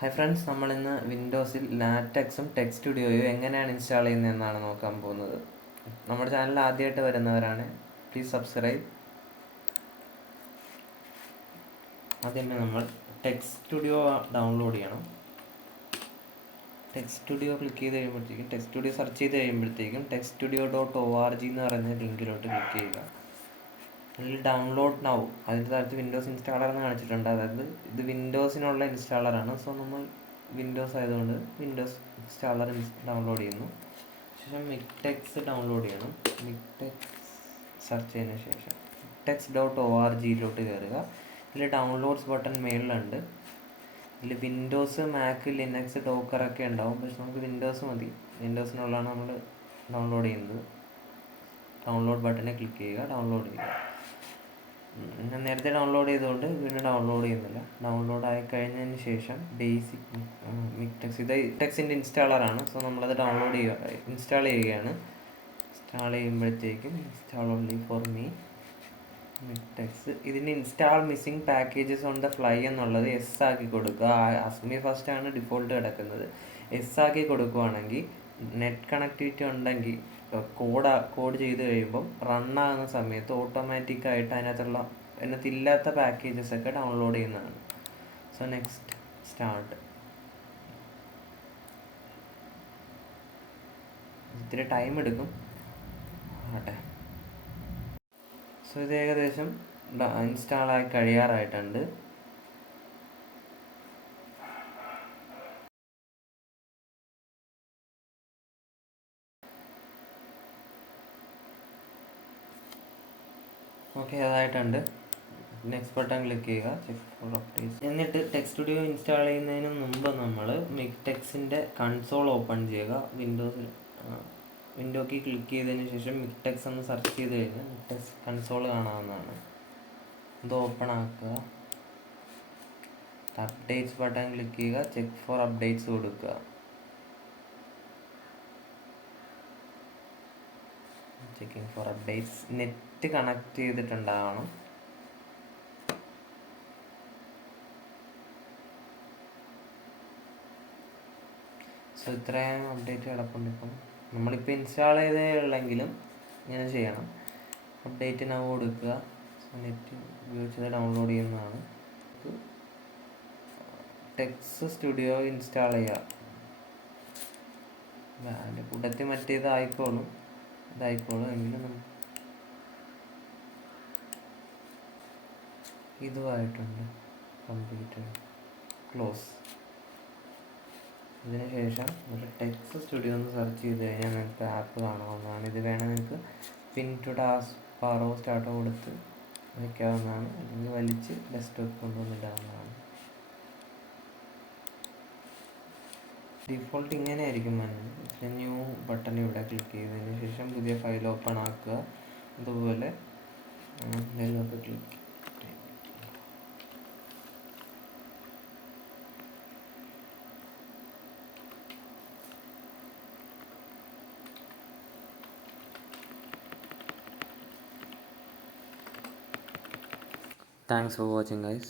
Hi friends, നമ്മളിന്ന് വിൻഡോസിൽ ലാറ്റക്സും ടെക്സ്റ്റുഡിയോയും എങ്ങനെയാണ് install ചെയ്യുന്നതെന്നാണ് നോക്കാൻ പോകുന്നത്. നമ്മുടെ ചാനൽ ആദ്യമായിട്ട് വരുന്നവരാണ്, പ്ലീസ് സബ്സ്ക്രൈബ്. ആദ്യമേ നമ്മൾ ടെക്സ്റ്റുഡിയോ ഡൗൺലോഡ് ചെയ്യണം. ടെക്സ്റ്റുഡിയോ ക്ലിക്ക് ചെയ്ത് കഴിയുമ്പോഴത്തേക്കും, ടെക്സ്റ്റുഡിയോ സെർച്ച് ചെയ്ത് കഴിയുമ്പോഴത്തേക്കും textstudio.org എന്ന് പറയുന്ന ലിങ്കിലോട്ട് ക്ലിക്ക് ചെയ്യുക. അതിൽ ഡൗൺലോഡ് നൗ, അതിൻ്റെ താഴത്ത് വിൻഡോസ് ഇൻസ്റ്റാളർ എന്ന് കാണിച്ചിട്ടുണ്ട്. അതായത് ഇത് വിൻഡോസിനുള്ള ഇൻസ്റ്റാളറാണ്. സോ നമ്മൾ വിൻഡോസ് ആയതുകൊണ്ട് വിൻഡോസ് ഇൻസ്റ്റാളർ ഡൗൺലോഡ് ചെയ്യുന്നു. ശേഷം miktex ഡൗൺലോഡ് ചെയ്യണം. miktex സെർച്ച് ചെയ്തതിന് ശേഷം miktex.org കയറുക. ഇതിൽ ഡൗൺലോഡ്സ് ബട്ടൺ മേളിലുണ്ട്. ഇതിൽ വിൻഡോസ്, മാക്ക്, ലിനക്സ്, ഡോക്കറൊക്കെ ഉണ്ടാവും. പക്ഷെ നമുക്ക് വിൻഡോസ് മതി. വിൻഡോസിനുള്ളതാണ് നമ്മൾ ഡൗൺലോഡ് ചെയ്യുന്നത്. ഡൗൺലോഡ് ബട്ടണിൽ ക്ലിക്ക് ചെയ്യുക, ഡൗൺലോഡ് ചെയ്യുക. ഞാൻ നേരത്തെ ഡൗൺലോഡ് ചെയ്തുകൊണ്ട് വീണ്ടും ഡൗൺലോഡ് ചെയ്യുന്നില്ല. ഡൗൺലോഡ് ആയി കഴിഞ്ഞതിന് ശേഷം ബേസിക് മിക്ടെക്സ്, ഇത് ടെക്സിൻ്റെ ഇൻസ്റ്റാളറാണ്. സോ നമ്മളത് ഇൻസ്റ്റാൾ ചെയ്യുകയാണ്. ഇൻസ്റ്റാൾ ചെയ്യുമ്പോഴത്തേക്കും ഇൻസ്റ്റാൾ ഓൺലി ഫോർ മീ മിക്ടെക്സ്. ഇതിന് install missing packages on the fly എന്നുള്ളത് എസ് ആക്കി കൊടുക്കുക. അസ്മി ഫസ്റ്റ് ആണ് ഡിഫോൾട്ട് കിടക്കുന്നത്. എസ് ആക്കി കൊടുക്കുകയാണെങ്കിൽ നെറ്റ് കണക്ടിവിറ്റി ഉണ്ടെങ്കിൽ കോഡ് ചെയ്ത് കഴിയുമ്പം റണ്ണാകുന്ന സമയത്ത് ഓട്ടോമാറ്റിക്കായിട്ട് അതിനകത്തില്ലാത്ത പാക്കേജസ് ഒക്കെ ഡൗൺലോഡ് ചെയ്യുന്നതാണ്. So next start. ഇത്തിരി ടൈം എടുക്കും, ആട്ടെ. സോ ഇത് ഏകദേശം ഇൻസ്റ്റാളായി കഴിയാറായിട്ടുണ്ട്. ഓക്കെ, അതായിട്ടുണ്ട്. നെക്സ്റ്റ് ബട്ടൺ ക്ലിക്ക് ചെയ്യുക, ചെക്ക് ഫോർ അപ്ഡേറ്റ്സ്. എന്നിട്ട് ടെക്സ്റ്റുഡിയോ ഇൻസ്റ്റാൾ ചെയ്യുന്നതിന് മുമ്പ് നമ്മൾ മിക്ടെക്സിൻ്റെ കൺസോൾ ഓപ്പൺ ചെയ്യുക. വിൻഡോക്ക് ക്ലിക്ക് ചെയ്തതിന് ശേഷം മിക്ടെക്സ് എന്ന് സെർച്ച് ചെയ്ത് കഴിഞ്ഞാൽ മിക്ടെക്സ് കൺസോൾ കാണാവുന്നതാണ്. ഇത് ഓപ്പൺ ആക്കുക. അപ്ഡേറ്റ്സ് ബട്ടൺ ക്ലിക്ക് ചെയ്യുക, ചെക്ക് ഫോർ അപ്ഡേറ്റ്സ് കൊടുക്കുക. Checking for updates. Net connect ചെയ്തിട്ടുണ്ടാവണം. സോ ഇത്രയും അപ്ഡേറ്റ് കിടപ്പുണ്ട്. ഇപ്പം നമ്മളിപ്പോൾ ഇൻസ്റ്റാൾ ചെയ്തേ ഉള്ളെങ്കിലും ഇങ്ങനെ ചെയ്യണം. അപ്ഡേറ്റ് നൗ കൊടുക്കുക. സോ നെറ്റ് ഉപയോഗിച്ചത് ഡൗൺലോഡ് ചെയ്യുന്നതാണ്. ടെക്സ്റ്റുഡിയോ ഇൻസ്റ്റാൾ ചെയ്യുക. അതിൻ്റെ കൂട്ടത്തിൽ ഇതായിക്കോളും എങ്കിലും നമുക്ക് ഇതുമായിട്ടുണ്ട്. Completed, close. ഇതിന് ശേഷം ഒരു ടെക്സ്റ്റുഡിയോ ഒന്ന് സെർച്ച് ചെയ്ത് കഴിഞ്ഞാൽ നിങ്ങൾക്ക് ആപ്പ് കാണാവുന്നതാണ്. ഇത് വേണം നിങ്ങൾക്ക് പിൻ ടു ടാസ്ക് ബാറോ സ്റ്റാർട്ടോ കൊടുത്ത് വയ്ക്കാവുന്നതാണ്. അല്ലെങ്കിൽ വലിച്ച് ഡെസ്ക്ടോപ്പ് കൊണ്ടുവന്നിടാവുന്നതാണ്. ഡിഫോൾട്ട് ഇങ്ങനെ ആയിരിക്കും വരുന്നത്. ന്യൂ ബട്ടൺ ഇവിടെ ക്ലിക്ക് ചെയ്തതിന് ശേഷം പുതിയ ഫയൽ ഓപ്പൺ ആക്കുക. അതുപോലെ ഇതിലൊക്കെ click. Thanks for watching, guys.